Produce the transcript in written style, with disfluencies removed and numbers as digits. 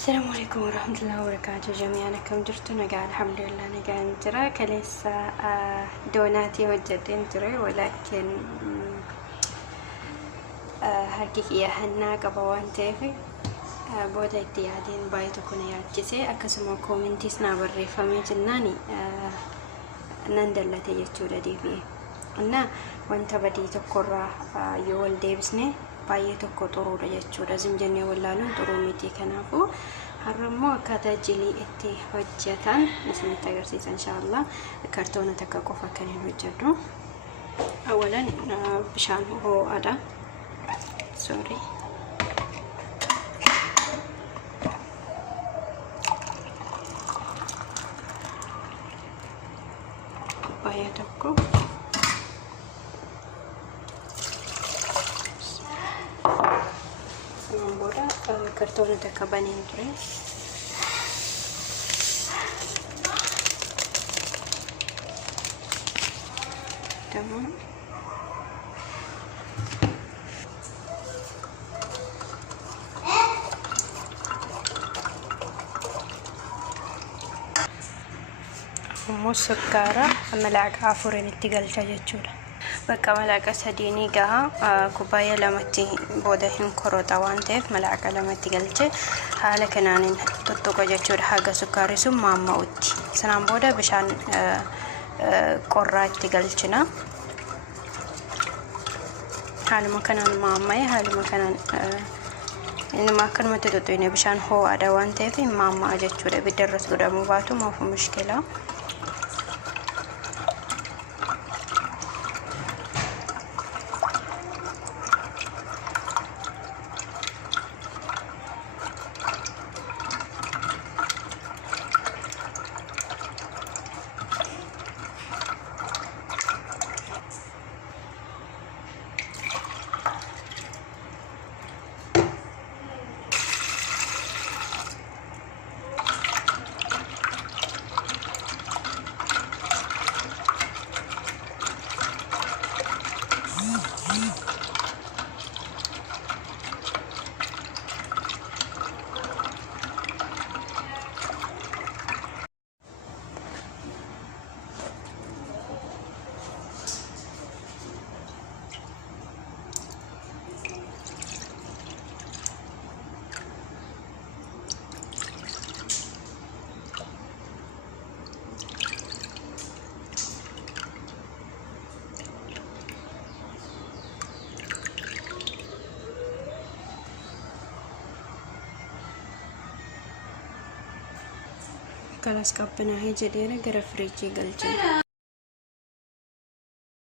السلام عليكم ورحمة الله وبركاته جميعا. كم جرتوا نقال الحمد لله نقال ترى كليسا دوناتي وجدين ترى ولكن حقيقي يا هنا قبوان تيفي بودا اتيادين بايتو كنا ياتجسي أكسمو كومنتيس نابري فمي جناني نندلتي يجودا ديبي أنا وانت بدي تقرأ يول ديبسني باية tokko xuruudha jechuudha zimjannee wallaaluun xuruu miti kanaafu harrammoo akkaataa jilii itti hojjetan isinitti agarsiisa inshallah. kaartoona takka qofa kan hin hojjedhu awalan bishaan ho'aadha baay'ee tokko boda kaartoona takka baneen ture tamam musukkara malaaqa afurin itti galcha jechuudha. bakka malaaqa sadiini gaha kubaya lamatti booda hin korota waan ta'eef malaaqa lamatti galche haala kanaanin tuttuqa jechuudha. haga sukkaari sun maamma'utti sanaan booda bishaan qorraa itti galchina. haaluma kanaan maamma'e haaluma kanaan inuma akkanumatti tuttuqne bishaan ho'aadha waan ta'eef hin maamma'a jechuudha. ibiddarras godhamuu baatu maafu mushkila. kalas qabbanaa'ee jedheera gara firiijii galchina.